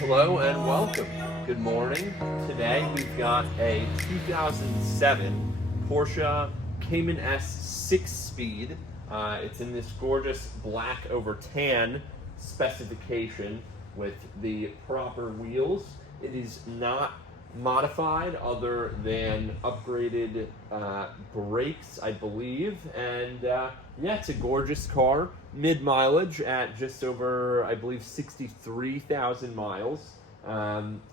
Hello and welcome. Good morning. Today we've got a 2007 Porsche Cayman S 6-speed. It's in this gorgeous black over tan specification with the proper wheels. It is not modified other than upgraded brakes, I believe, and yeah, it's a gorgeous car, mid-mileage at just over, I believe, 63,000 miles.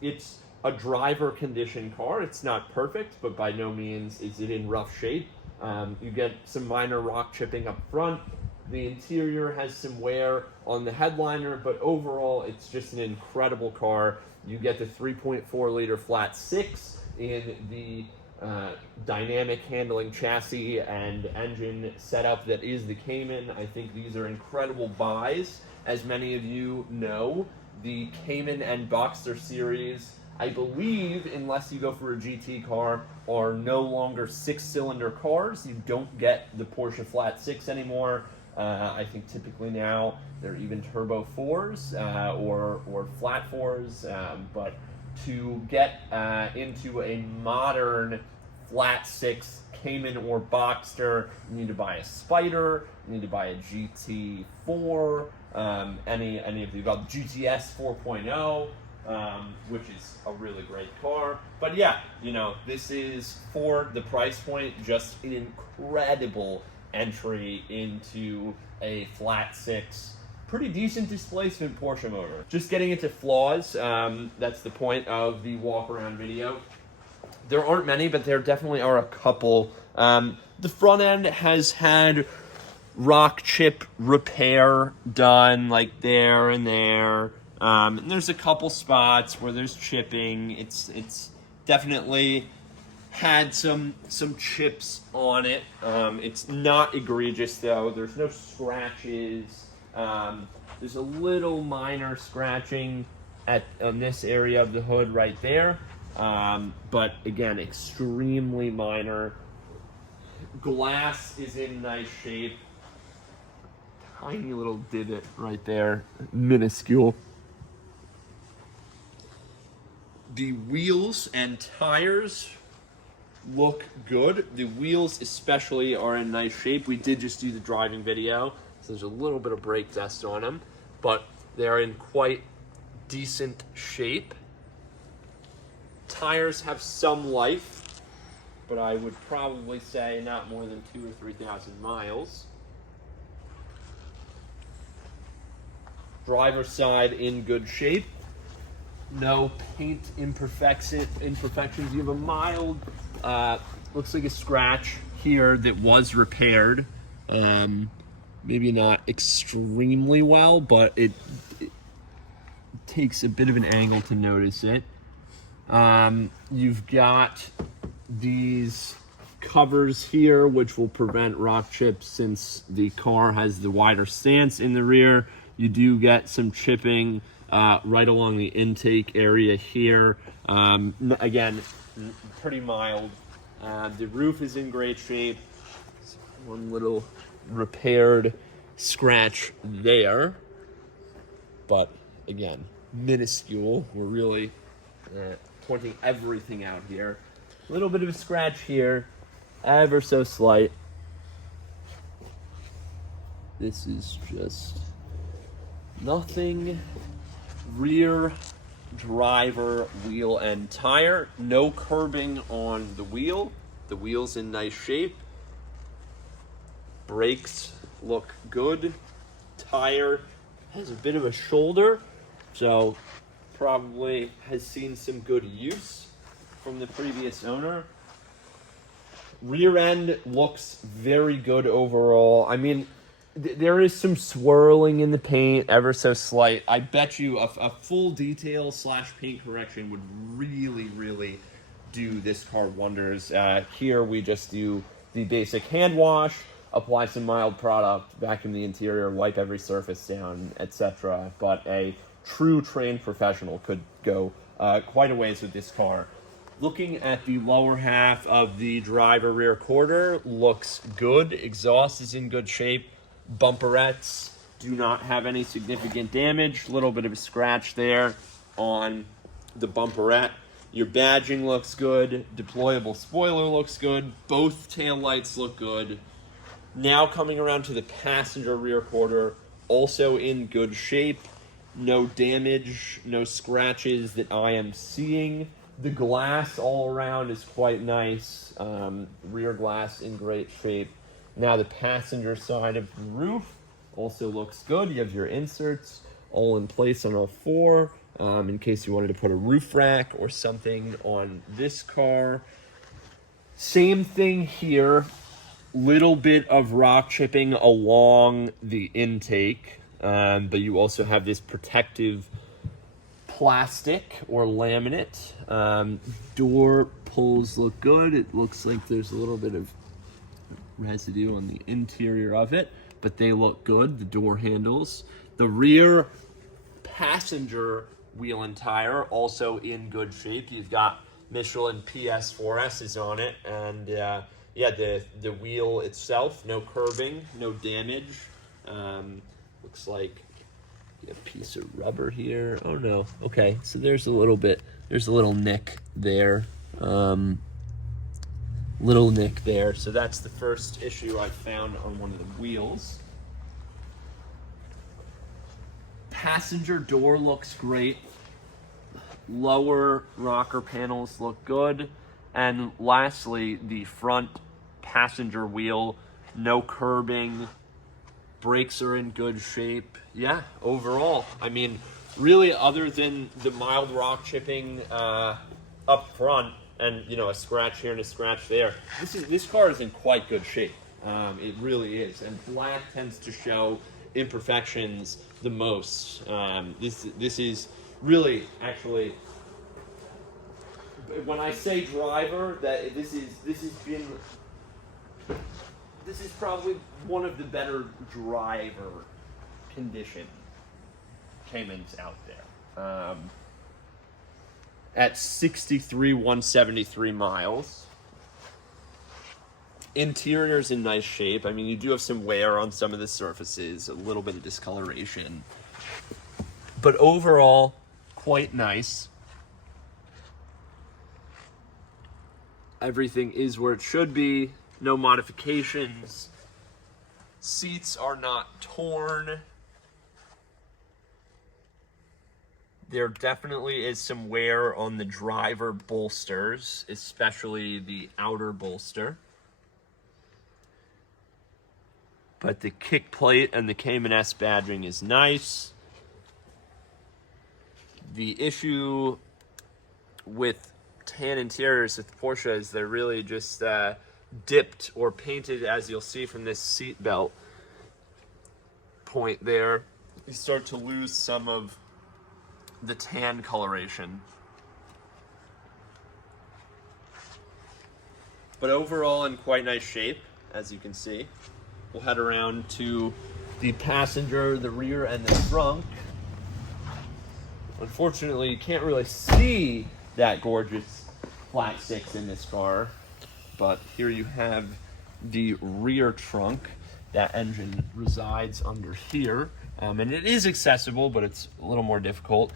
It's a driver condition car. It's not perfect, but by no means is it in rough shape. You get some minor rock chipping up front. The interior has some wear on the headliner, but overall it's just an incredible car. You get the 3.4 liter flat six in the dynamic handling chassis and engine setup that is the Cayman. I think these are incredible buys. As many of you know, the Cayman and Boxster series, I believe, unless you go for a GT car, are no longer six-cylinder cars. You don't get the Porsche flat six anymore. I think typically now they're even turbo fours or flat fours, but to get into a modern flat six Cayman or Boxster, you need to buy a Spider, you need to buy a GT4, any of the above, GTS 4.0, which is a really great car. But yeah, you know, this is, for the price point, just an incredible entry into a flat six. Pretty decent displacement Porsche motor. Just getting into flaws, that's the point of the walk around video. There aren't many, but there definitely are a couple. The front end has had rock chip repair done, like there and there. And there's a couple spots where there's chipping. It's definitely had some chips on it. It's not egregious though. There's no scratches. There's a little minor scratching on this area of the hood right there. But again, extremely minor. Glass is in nice shape. Tiny little divot right there, minuscule. The wheels and tires look good. The wheels especially are in nice shape. We did just do the driving video, so there's a little bit of brake dust on them, but they're in quite decent shape. Tires have some life, but I would probably say not more than 2,000 or 3,000 miles. Driver's side in good shape. No paint imperfections. You have a mild, looks like a scratch here that was repaired. Maybe not extremely well, but it takes a bit of an angle to notice it. You've got these covers here which will prevent rock chips since the car has the wider stance in the rear. You do get some chipping right along the intake area here. Again, pretty mild. The roof is in great shape. One little repaired scratch there, but again, minuscule. We're really pointing everything out here. A little bit of a scratch here, ever so slight. This is just nothing. Rear driver wheel and tire. No curbing on the wheel. The wheel's in nice shape. Brakes look good. Tire has a bit of a shoulder, so probably has seen some good use from the previous owner. Rear end looks very good overall. I mean, there is some swirling in the paint, ever so slight. I bet you a full detail / paint correction would really do this car wonders. Here we just do the basic hand wash, apply some mild product, vacuum the interior, wipe every surface down, etc. But a true trained professional could go quite a ways with this car. Looking at the lower half of the driver rear quarter, looks good. Exhaust is in good shape. Bumperettes do not have any significant damage. A little bit of a scratch there on the bumperette. Your badging looks good. Deployable spoiler looks good. Both tail lights look good. Now coming around to the passenger rear quarter, also in good shape. No damage, no scratches that I am seeing. The glass all around is quite nice. Rear glass in great shape. Now the passenger side of the roof also looks good. You have your inserts all in place on all four, in case you wanted to put a roof rack or something on this car. Same thing here. Little bit of rock chipping along the intake, but you also have this protective plastic or laminate. Door pulls look good. It looks like there's a little bit of residue on the interior of it, but they look good. The door handles. The rear passenger wheel and tire also in good shape. You've got Michelin PS4S's on it, and yeah, the wheel itself, no curbing, no damage. Looks like a piece of rubber here. Oh no. Okay, so there's a little nick there. Little nick there. So that's the first issue I found on one of the wheels. Passenger door looks great. Lower rocker panels look good. And lastly, the front passenger wheel, no curbing. Brakes are in good shape. Yeah, overall, I mean, really, other than the mild rock chipping up front, and a scratch here and a scratch there, this car is in quite good shape. It really is, and black tends to show imperfections the most. This is really, actually, when I say driver, that this is probably one of the better driver condition Caymans out there. At 173 miles. Interior's in nice shape. I mean, you do have some wear on some of the surfaces, a little bit of discoloration. But overall, quite nice. Everything is where it should be. No modifications. Seats are not torn. There definitely is some wear on the driver bolsters, especially the outer bolster. But the kick plate and the Cayman S badging is nice. The issue with tan interiors with Porsche is they're really just dipped or painted, as you'll see from this seat belt point there. You start to lose some of the tan coloration. But overall in quite nice shape, as you can see. We'll head around to the passenger, the rear, and the trunk. Unfortunately, you can't really see that gorgeous flat six in this car, but here you have the rear trunk. That engine resides under here, and it is accessible, but it's a little more difficult.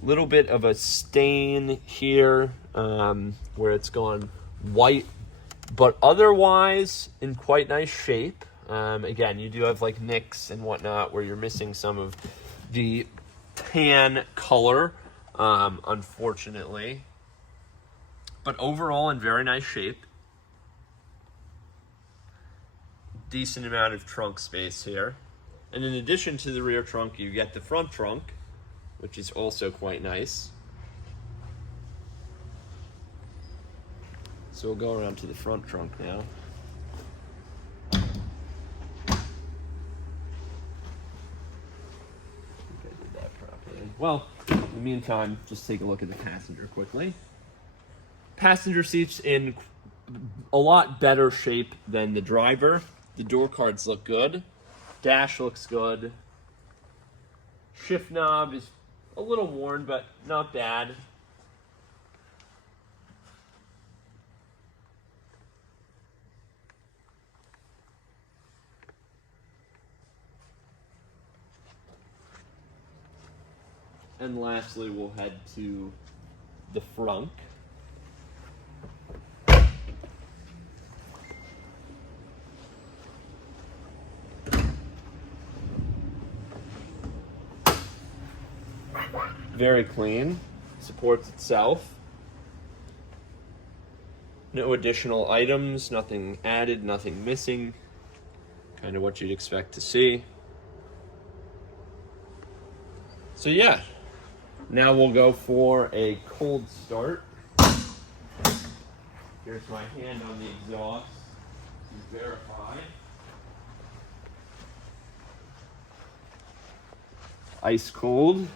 A little bit of a stain here where it's gone white, but otherwise in quite nice shape. Again, you do have like nicks and whatnot where you're missing some of the tan color, unfortunately, but overall in very nice shape. Decent amount of trunk space here, and in addition to the rear trunk, you get the front trunk, which is also quite nice. So we'll go around to the front trunk now. I think I did that properly. Well, in the meantime, just take a look at the passenger quickly. Passenger seats in a lot better shape than the driver. The door cards look good. Dash looks good. Shift knob is a little worn, but not bad. And lastly, we'll head to the front. Very clean, supports itself. No additional items, nothing added, nothing missing. Kind of what you'd expect to see. So yeah, now we'll go for a cold start. Here's my hand on the exhaust to verify. Ice cold.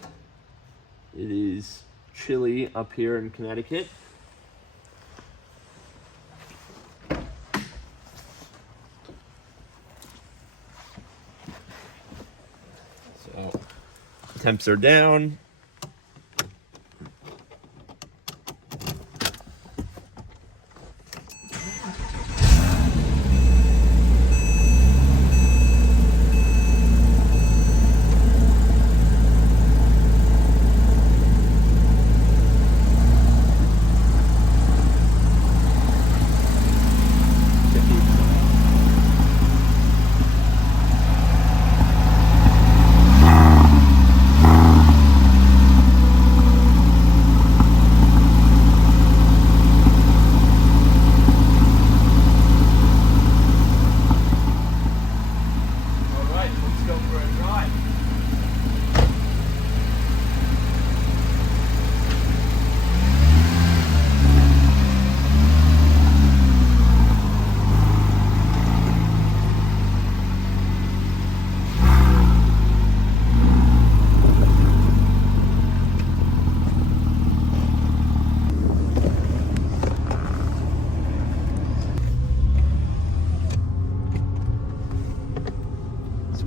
It is chilly up here in Connecticut. So temps are down.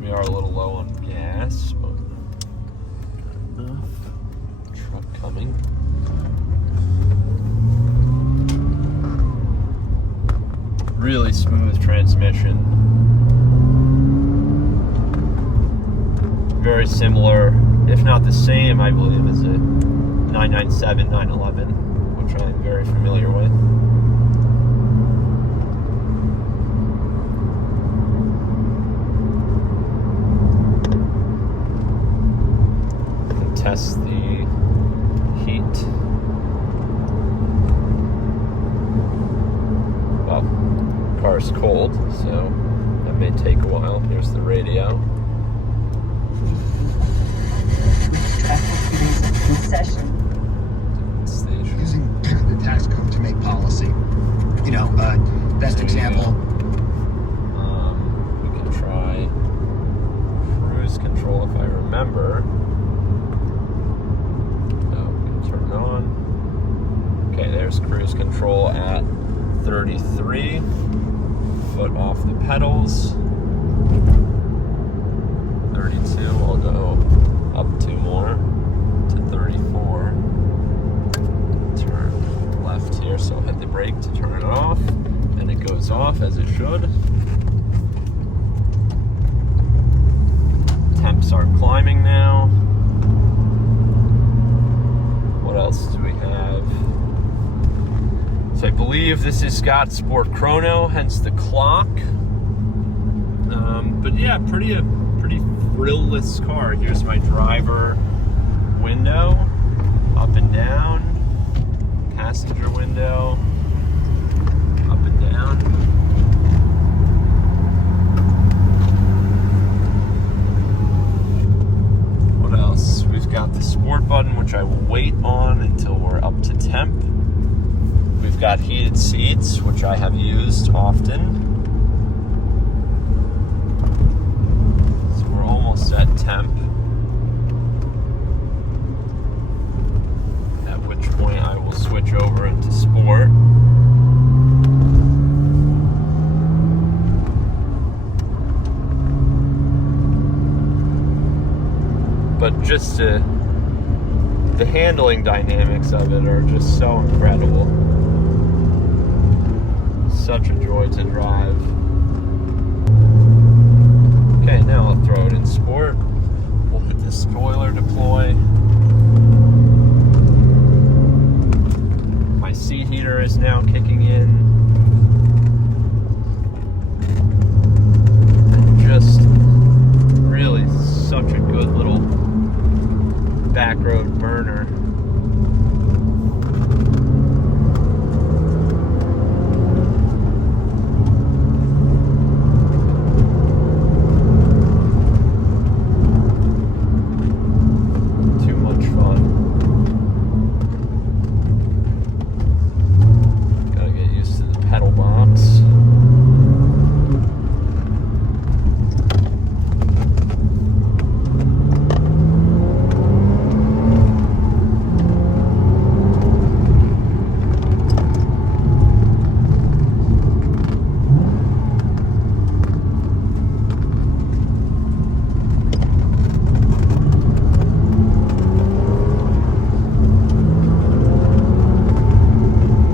We are a little low on gas, but enough. Truck coming. Really smooth transmission. Very similar, if not the same, I believe, as a 997, 911, which I'm very familiar with. Test the heat. Well, the car is cold, so that may take a while. Here's the radio. Using the tax code to make policy. You know, best example. We can try cruise control if I remember. Turn it on. Okay, there's cruise control at 33. Foot off the pedals. as it should. Temps are climbing now. What else do we have? So I believe this is Scott's Sport Chrono, hence the clock. But yeah, pretty frillless car. Here's my driver window, up and down, passenger window, up and down. What else? We've got the sport button, which I will wait on until we're up to temp. We've got heated seats, which I have used often. So we're almost at temp. At which point I will switch over into sport. But just the handling dynamics of it are just so incredible. Such a joy to drive. Okay, now I'll throw it in sport. We'll hit the spoiler deploy. My seat heater is now kicking in. And just really such a good little back road burner. Too much fun. Gotta get used to the pedal box.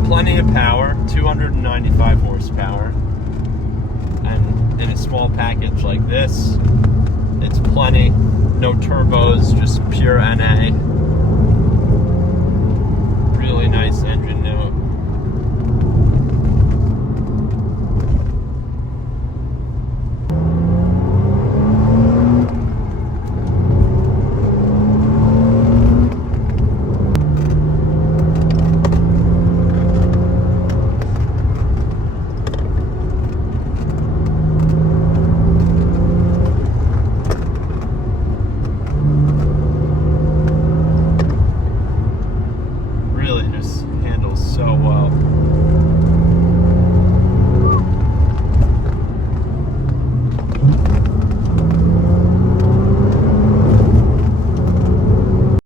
Plenty of power, 295 horsepower, and in a small package like this, it's plenty. No turbos, just pure NA. Really nice